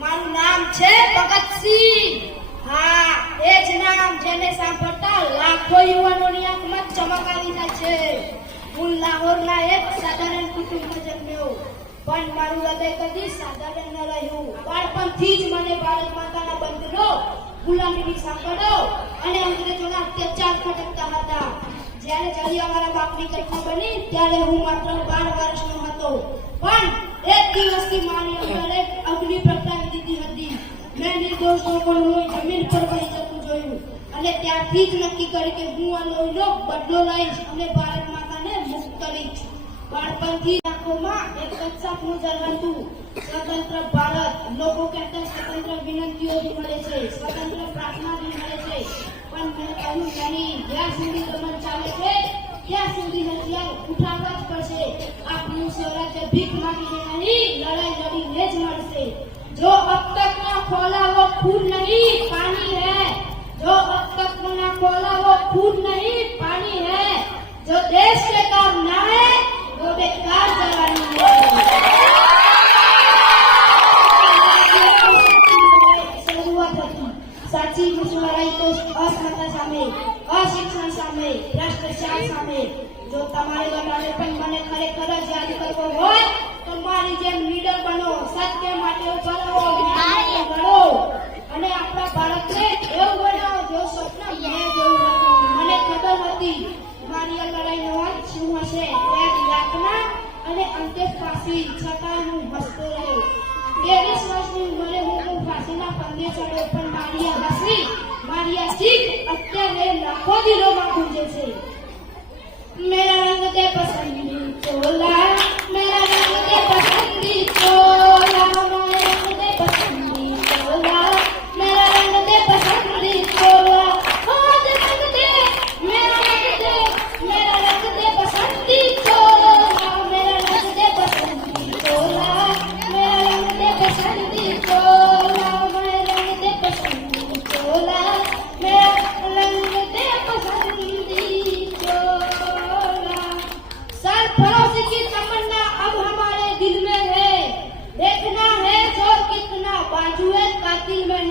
મારું નામ છે ભગતસિંહ. હા, એ જ નામ જેને સાંભળતા લાખો યુવાનોની આંખમાં ચમક આવી જાય છે. હું લાહોરના એક સાધારણ કુટુંબમાં જન્મ્યો, પણ મારું હૃદય કદી સાધારણ ન રહ્યું. બાળપણથી જ મને ભારત માતાના બંધનો, ગુલામીની સાંકળો અને અંગ્રેજોના અત્યાચાર ખટકતા હતા. જ્યારે જલિયાવાલા બાગની ઘટના બની ત્યારે હું માત્ર 12 વર્ષનો હતો, પણ એક દિવસથી મારી અંદર એક અગ્નિ પ્રગટાવી દીધી હતી. મેં નિર્દોષ લોકોનું જમીન પર પડી જતું જોયું અને ત્યારથી જ નક્કી કર્યું કે હું આ લોહીનો બદલો લઈશ અને ભારત માતાને મુક્ત કરીશ. બાળપણથી આંખોમાં એક જ સપનું ઝળહળતું, સ્વતંત્ર ભારત. લોકો કહેતા સ્વતંત્ર વિનંતીઓથી મળે છે, સ્વતંત્ર પ્રાર્થનાથી મળે છે, પણ મેં કહ્યું નહીં. જ્યાં સુધી દમન ચાલે છે ત્યાં સુધી હથિયાર ઉઠાવવા જ પડશે. આપણું સ્વરાજ્ય ભીખ માંગીને નહીં, લડાઈ લડીને જ મળશે. जो अब तक ना खोला वो खून नहीं पानी है, जो अब तक ना खोला वो खून नहीं पानी है, जो देश के काम ना है वो बेकार जवानी है. શરૂઆત હતી સાચી મુશ્કેલી તો અસમતા સામે, અશિક્ષણ સામે, ભ્રષ્ટાચાર સામે. જો તમારે બનાવે પણ મને ખરેખર જ યાદ કરવો હોય તો મારી જેમ લીડર બનો, સત્ય માટે ઉભા રહો, ન્યાય માટે લડો અને આપણા ભારતને એવું બનાવો જો સ્વપ્ન મેં જોયું હતું. મને ખબર હતી મારી આ લડાઈનો અંત શું હશે, એક યાતના અને અંતે ફાંસી. છતાં હું હસતો રહ્યો. 23 વર્ષની ઉંમરે હું ફાંસીના ફંદે ચડ્યો, પણ મારી આ હસી, મારી આ શીખ અત્યારે લાખો દિલોમાં ગુંજે છે. मेरा रंग दे पसंदी चोला, मेरा रंग दे पसंदी चोला, मेरा रंग दे पसंदी चोला, मेरा रंग दे पसंदी चोला. आज रंग दे मेरा रंग दे, मेरा रंग दे पसंदी चोला, मेरा रंग दे पसंदी चोला, मेरा रंग दे पसंदी चोला, मेरा रंग दे पसंदी चोला, मेरा रंग दे पसंदी चोला. सरफरोशी की तमन्ना अब हमारे दिल में है, देखना है जोर कितना बाजुए कातिल में